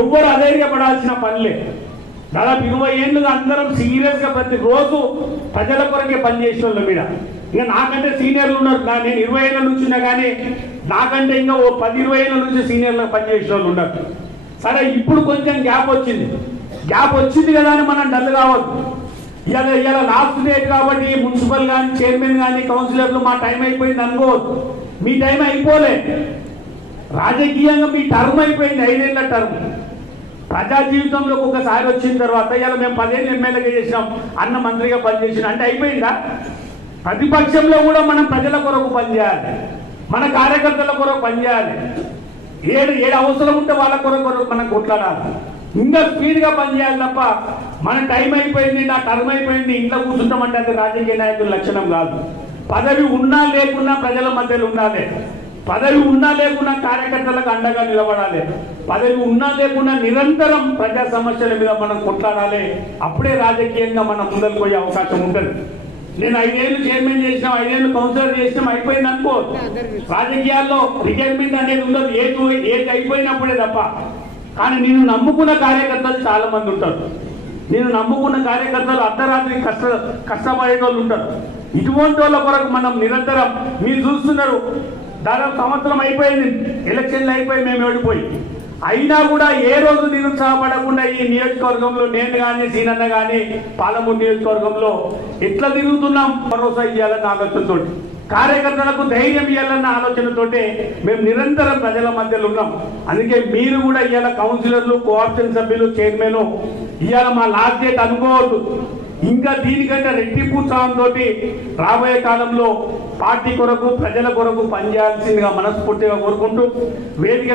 ఎవ్వరు అధైర్యపడాల్సిన పనిలే. దాదాపు 20 ఏళ్ళుగా అందరం సీరియస్గా ప్రతిరోజు ప్రజల కొరకే పనిచేసిన వాళ్ళ మీద. ఇంకా నాకంటే సీనియర్లు ఉన్నారు. నేను 20 ఏళ్ళ నుంచి ఉన్నా కానీ నాకంటే ఇంకా ఓ 10-20 ఏళ్ళ నుంచి సీనియర్లుగా పనిచేసిన వాళ్ళు ఉన్నారు. సరే, ఇప్పుడు కొంచెం గ్యాప్ వచ్చింది కదా అని మనం డల్ కావద్దు. ఇలా లాస్ట్ డేట్ కాబట్టి మున్సిపల్ కానీ చైర్మన్ కానీ కౌన్సిలర్లు మా టైం అయిపోయింది అనుకోవద్దు. మీ టైం అయిపోలే. రాజకీయంగా మీ టర్మ్ అయిపోయింది, 5 ఏళ్ళ టర్మ్. ప్రజా జీవితంలోకి ఒకసారి వచ్చిన తర్వాత ఇలా మేము 10 ఏళ్ళు ఎమ్మెల్యేగా చేసినాం, అన్న మంత్రిగా పనిచేసినాం అంటే అయిపోయిందా? ప్రతిపక్షంలో కూడా మనం ప్రజల కొరకు పనిచేయాలి, మన కార్యకర్తల కొరకు పనిచేయాలి. ఏడు అవసరం ఉంటే వాళ్ళ కొరకు మనం కొట్లాడాలి. ఇంకా స్పీడ్గా పనిచేయాలి తప్ప మన టైం అయిపోయింది, నా టర్మ్ అయిపోయింది, ఇంట్లో కూర్చుంటామంటే అది రాజకీయ నాయకుల లక్షణం కాదు. పదవి ఉన్నా లేకున్నా ప్రజల మధ్యలో ఉండాలి. పదవి ఉన్నా లేకున్నా కార్యకర్తలకు అండగా నిలబడాలి. పదవి ఉన్నా లేకున్నా నిరంతరం ప్రజా సమస్యల మీద మనం కొట్లాడాలి. అప్పుడే రాజకీయంగా మనం ముందరకు పోయే అవకాశం ఉంటుంది. నేను 5 ఏళ్ళు చైర్మన్ చేసినాం, 5 ఏళ్ళు కౌన్సిలర్ చేసినాం, అయిపోయింది అనుకో. రాజకీయాల్లో రిటైర్మెంట్ అనేది ఉండదు, ఏది అయిపోయినప్పుడే తప్ప. కానీ నేను నమ్ముకున్న కార్యకర్తలు చాలా మంది ఉంటారు. నేను నమ్ముకున్న కార్యకర్తలు అర్ధరాత్రి కష్టపడే వాళ్ళు ఉంటారు. ఇటువంటి వాళ్ళ కొరకు మనం నిరంతరం, మీరు చూస్తున్నారు, దాదాపు సంవత్సరం అయిపోయింది, ఎలక్షన్లు అయిపోయి మేము ఓడిపోయి, అయినా కూడా ఏ రోజు నిరుత్సాహపడకుండా ఈ నియోజకవర్గంలో నేను కానీ సీనన్న కానీ పాలమూరు నియోజకవర్గంలో ఎట్లా తిరుగుతున్నాం, భరోసా ఇవ్వాలన్న ఆలోచనతో, కార్యకర్తలకు ధైర్యం ఇవ్వాలన్న ఆలోచనతోటే మేము నిరంతరం ప్రజల మధ్యలో ఉన్నాం. అందుకే మీరు కూడా ఇవాళ కౌన్సిలర్లు, కోఆప్షన్ సభ్యులు, చైర్మన్ ఇవాళ మా లాస్ట్ డేట్ అనుకోవద్దు. ఇంకా దీనికంటే రెట్టింపు ఉత్సాహంతో రాబోయే కాలంలో పార్టీ కొరకు, ప్రజల కొరకు పనిచేయాల్సిందిగా మనస్ఫూర్తిగా కోరుకుంటూ వేదిక